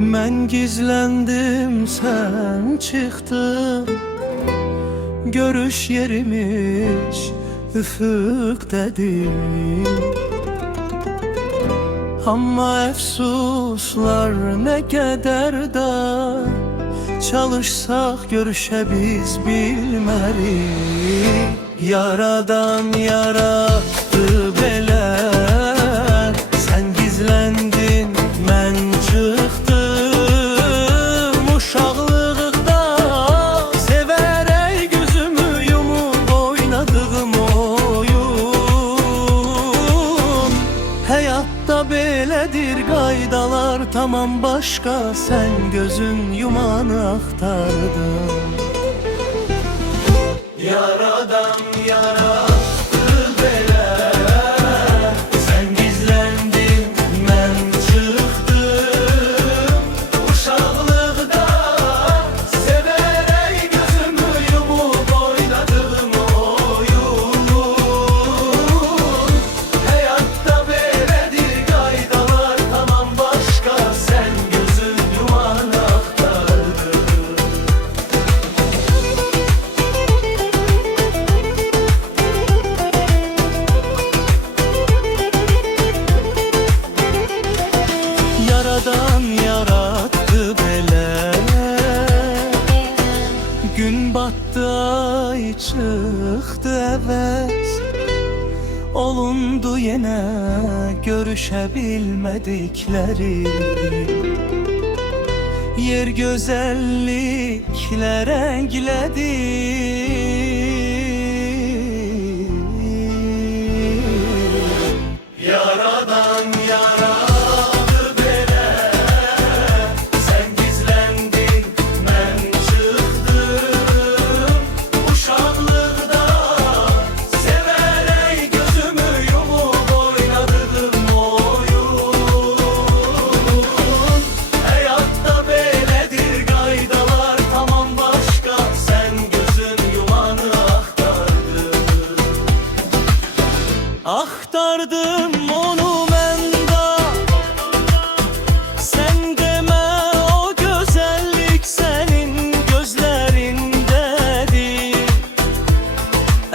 Ben gizlendim, sen çıktın. Görüş yerimiz üfük dedim. Ama efsuslar ne kadar da çalışsak görüşe biz bilmerik. Yaradan yarattı bela, sen gizlendin, ben çıktım. Uşaqlıqda severek gözümü yumup oynadığım oyun. Hayatta belədir qaydalar tamam başka, sen gözün yumanı aktardın. Yaradan yarattı bela, sen gizlendin, ben çıktım. Uşaqlıqda severek gözümü yumup oynadığım oyun. Hayatta belədir qaydalar tamam başka, sen gözün yumanı aktardın. Yaradan yarattı bela, gün battı ay çıktı əvəz. Olundu yenə görüşə bilmədikləri. Yer gözəlliklə rənglədi. Yaradan yarattı bela, sen gizlendin, ben çıktım. Uşaqlıqda severek gözümü yumup oynadığım oyun. Hayatta belədir qaydalar tamam başka, sen gözün yumanı aktardın. Aktardım onu ben de, sen deme o güzellik senin gözlerindedir.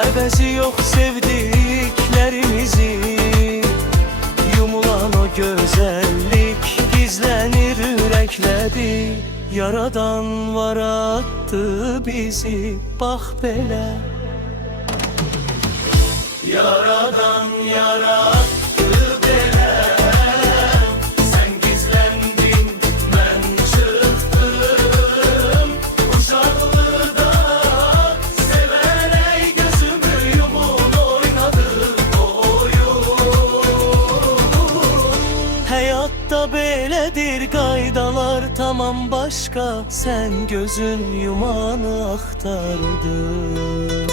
Əvəzi yok sevdiklerimizin, yumulan o güzellik gizlenir ürəklədi. Yaradan var attı bizi, bax belə. Yaradan yarattı bela, sen gizlendin, ben çıktım. Uşaqlıqda severek gözümü yumup oynadım oyun. Hayatta belədir qaydalar tamam başka, sen gözün yumanı aktardın.